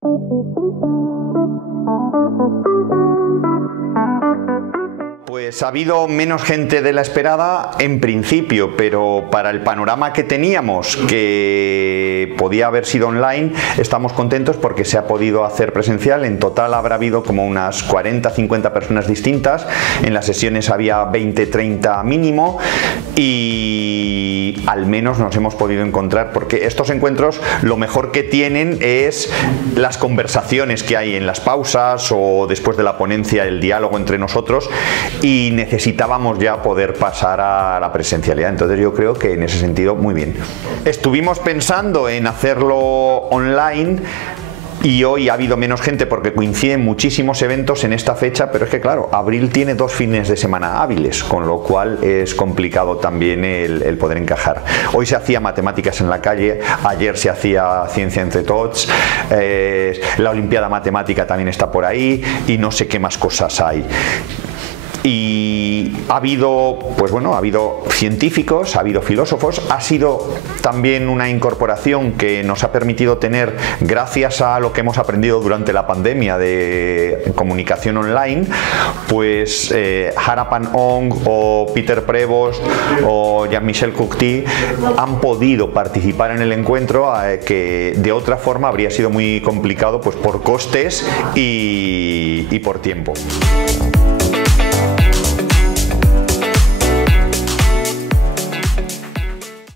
Pues ha habido menos gente de la esperada en principio, pero para el panorama que teníamos, que podía haber sido online, estamos contentos porque se ha podido hacer presencial. En total habrá habido como unas 40-50 personas distintas. En las sesiones había 20-30 mínimo y al menos nos hemos podido encontrar, porque estos encuentros lo mejor que tienen es las conversaciones que hay en las pausas o después de la ponencia, el diálogo entre nosotros, y necesitábamos ya poder pasar a la presencialidad. Entonces yo creo que en ese sentido muy bien. Estuvimos pensando en hacerlo online y hoy ha habido menos gente porque coinciden muchísimos eventos en esta fecha, pero es que claro, abril tiene 2 fines de semana hábiles, con lo cual es complicado también el poder encajar. Hoy se hacía matemáticas en la calle, ayer se hacía ciencia entre tots, la Olimpiada Matemática también está por ahí y no sé qué más cosas hay. Y ha habido, pues bueno, ha habido científicos, ha habido filósofos, ha sido también una incorporación que nos ha permitido tener, gracias a lo que hemos aprendido durante la pandemia de comunicación online, pues Harapan Ong o Peter Prevost o Jean-Michel Courty han podido participar en el encuentro, que de otra forma habría sido muy complicado, pues por costes y por tiempo.